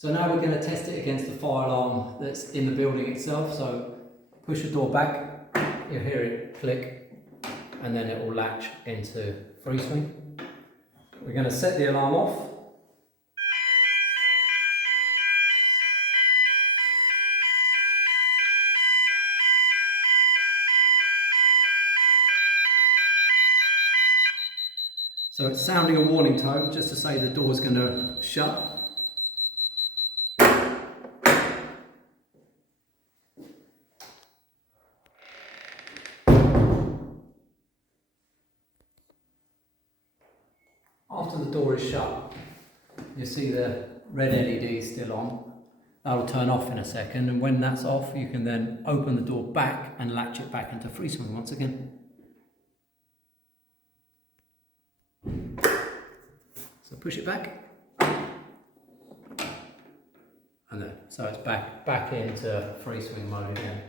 So now we're going to test it against the fire alarm that's in the building itself. So push the door back, you'll hear it click, and then it will latch into free swing. We're going to set the alarm off. So it's sounding a warning tone just to say the door's going to shut. After the door is shut, you see the red LED still on. That'll turn off in a second, and when that's off, you can then open the door back and latch it back into free swing once again. So push it back, and there. So it's back into free swing mode again.